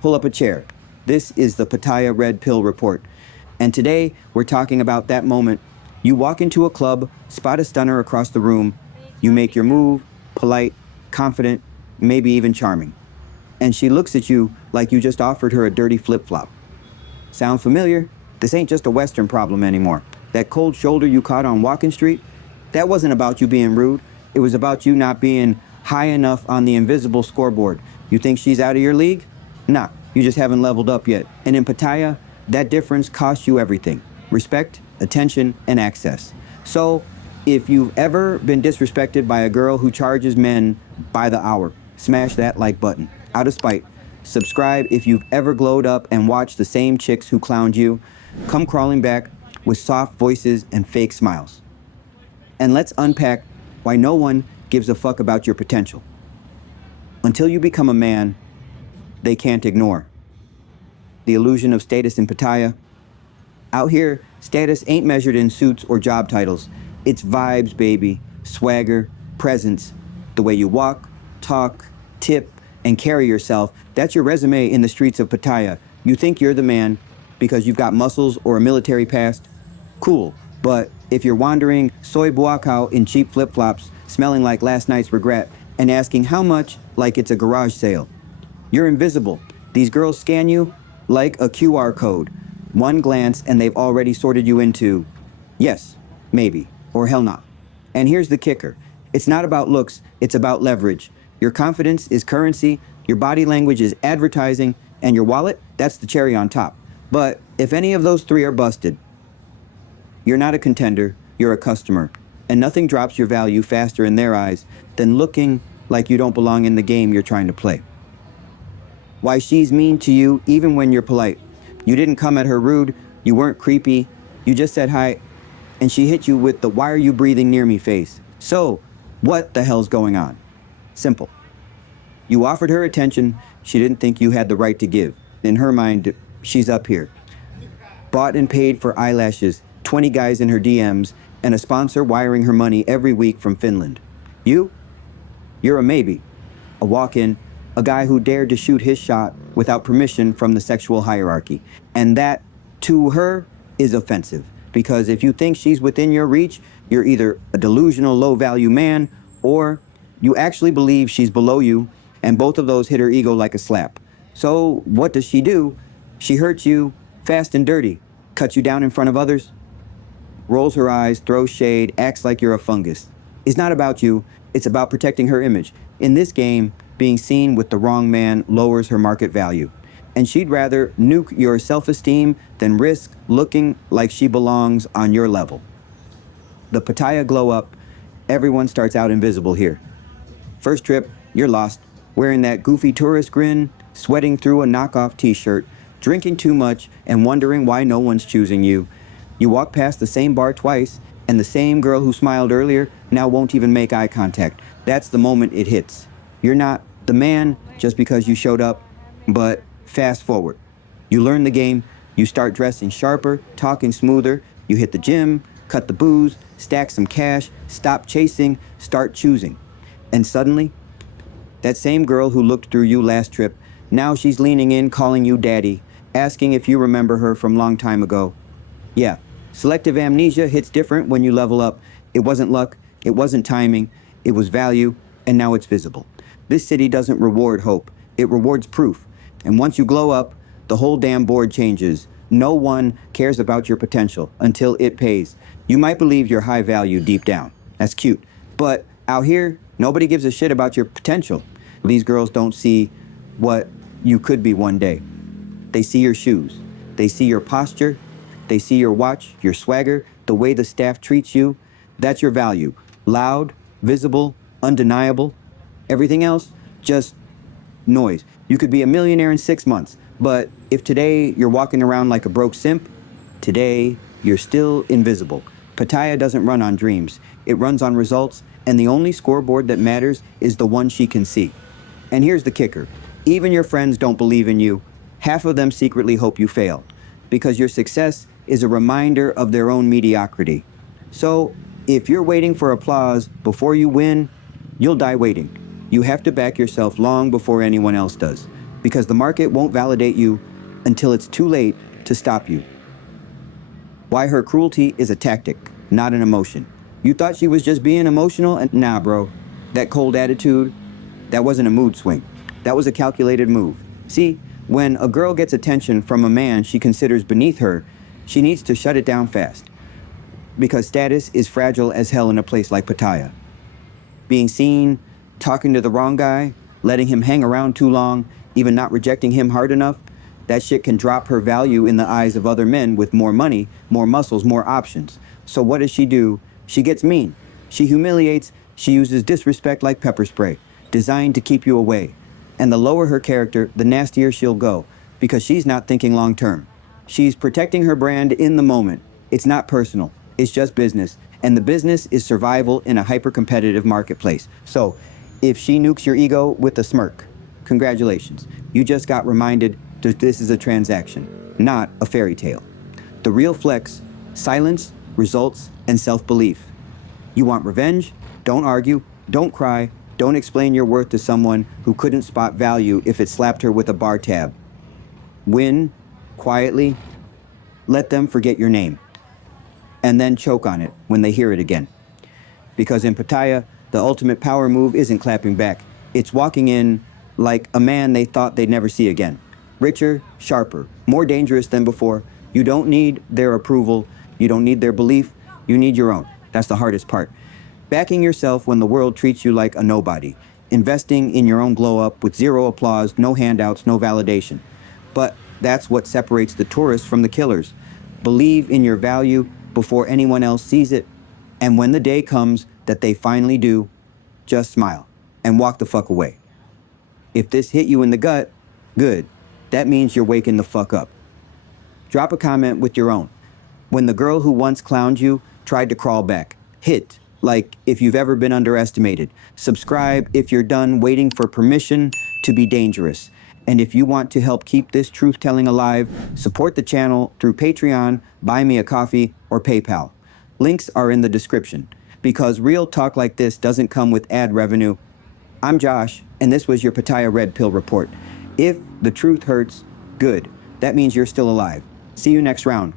pull up a chair. This is the Pattaya Red Pill Report. And today, we're talking about that moment. You walk into a club, spot a stunner across the room, you make your move, polite, confident, maybe even charming. And she looks at you like you just offered her a dirty flip-flop. Sound familiar? This ain't just a Western problem anymore. That cold shoulder you caught on Walking Street, that wasn't about you being rude. It was about you not being high enough on the invisible scoreboard. You think she's out of your league? Nah, you just haven't leveled up yet. And in Pattaya, that difference costs you everything. Respect, attention, and access. So, if you've ever been disrespected by a girl who charges men by the hour, smash that like button. Out of spite. Subscribe if you've ever glowed up and watched the same chicks who clowned you come crawling back with soft voices and fake smiles. And let's unpack why no one gives a fuck about your potential. Until you become a man, they can't ignore. The illusion of status in Pattaya. Out here, status ain't measured in suits or job titles. It's vibes, baby. Swagger, presence, the way you walk, talk, tip, and carry yourself. That's your resume in the streets of Pattaya. You think you're the man because you've got muscles or a military past? Cool. But if you're wandering soy buakao in cheap flip-flops, smelling like last night's regret, and asking how much like it's a garage sale, you're invisible. These girls scan you like a QR code. One glance and they've already sorted you into yes, maybe, or hell not. And here's the kicker. It's not about looks, it's about leverage. Your confidence is currency, your body language is advertising, and your wallet, that's the cherry on top. But if any of those three are busted, you're not a contender, you're a customer. And nothing drops your value faster in their eyes than looking like you don't belong in the game you're trying to play. Why she's mean to you even when you're polite. You didn't come at her rude, you weren't creepy, you just said hi, and she hit you with the "why are you breathing near me" face. So, what the hell's going on? Simple. You offered her attention she didn't think you had the right to give. In her mind, she's up here. Bought and paid for eyelashes, 20 guys in her DMs, and a sponsor wiring her money every week from Finland. You're a maybe. A walk-in, a guy who dared to shoot his shot without permission from the sexual hierarchy. And that, to her, is offensive. Because if you think she's within your reach, you're either a delusional low-value man or you actually believe she's below you, and both of those hit her ego like a slap. So what does she do? She hurts you fast and dirty, cuts you down in front of others, rolls her eyes, throws shade, acts like you're a fungus. It's not about you, it's about protecting her image. In this game, being seen with the wrong man lowers her market value. And she'd rather nuke your self-esteem than risk looking like she belongs on your level. The Pattaya glow up, everyone starts out invisible here. First trip, you're lost, wearing that goofy tourist grin, sweating through a knockoff t-shirt, drinking too much and wondering why no one's choosing you. You walk past the same bar twice, and the same girl who smiled earlier now won't even make eye contact. That's the moment it hits. You're not the man just because you showed up, but fast forward. You learn the game, you start dressing sharper, talking smoother, you hit the gym, cut the booze, stack some cash, stop chasing, start choosing. And suddenly, that same girl who looked through you last trip, now she's leaning in, calling you daddy, asking if you remember her from long time ago. Yeah, selective amnesia hits different when you level up. It wasn't luck, it wasn't timing, it was value, and now it's visible. This city doesn't reward hope, it rewards proof. And once you glow up, the whole damn board changes. No one cares about your potential until it pays. You might believe you're high value deep down. That's cute. But out here, nobody gives a shit about your potential. These girls don't see what you could be one day. They see your shoes. They see your posture. They see your watch, your swagger, the way the staff treats you. That's your value. Loud, visible, undeniable. Everything else, just noise. You could be a millionaire in 6 months, but if today you're walking around like a broke simp, today you're still invisible. Pattaya doesn't run on dreams. It runs on results, and the only scoreboard that matters is the one she can see. And here's the kicker. Even your friends don't believe in you. Half of them secretly hope you fail, because your success is a reminder of their own mediocrity. So, if you're waiting for applause before you win, you'll die waiting. You have to back yourself long before anyone else does. because the market won't validate you until it's too late to stop you. Why her cruelty is a tactic, not an emotion. You thought she was just being emotional? And nah, bro. That cold attitude, that wasn't a mood swing. That was a calculated move. See, when a girl gets attention from a man she considers beneath her, she needs to shut it down fast. Because status is fragile as hell in a place like Pattaya. Being seen, talking to the wrong guy, letting him hang around too long, even not rejecting him hard enough, that shit can drop her value in the eyes of other men with more money, more muscles, more options. So what does she do? She gets mean. She humiliates. She uses disrespect like pepper spray, designed to keep you away. And the lower her character, the nastier she'll go, because she's not thinking long term. She's protecting her brand in the moment. It's not personal. It's just business. And the business is survival in a hyper-competitive marketplace. So if she nukes your ego with a smirk, congratulations. You just got reminded that this is a transaction, not a fairy tale. The real flex, silence, results, and self-belief. You want revenge? Don't argue, don't cry, don't explain your worth to someone who couldn't spot value if it slapped her with a bar tab. Win, quietly, let them forget your name. And then choke on it when they hear it again. Because in Pattaya, the ultimate power move isn't clapping back. It's walking in like a man they thought they'd never see again. Richer, sharper, more dangerous than before. You don't need their approval. You don't need their belief. You need your own. That's the hardest part. Backing yourself when the world treats you like a nobody. Investing in your own glow up with zero applause, no handouts, no validation. But that's what separates the tourists from the killers. Believe in your value before anyone else sees it. And when the day comes that they finally do, just smile and walk the fuck away. If this hit you in the gut, good. That means you're waking the fuck up. Drop a comment with your own. When the girl who once clowned you tried to crawl back, hit, like if you've ever been underestimated. Subscribe if you're done waiting for permission to be dangerous. And if you want to help keep this truth-telling alive, support the channel through Patreon, Buy Me a Coffee, or PayPal. Links are in the description. Because real talk like this doesn't come with ad revenue. I'm Josh, and this was your Pattaya Red Pill Report. If the truth hurts, good. That means you're still alive. See you next round.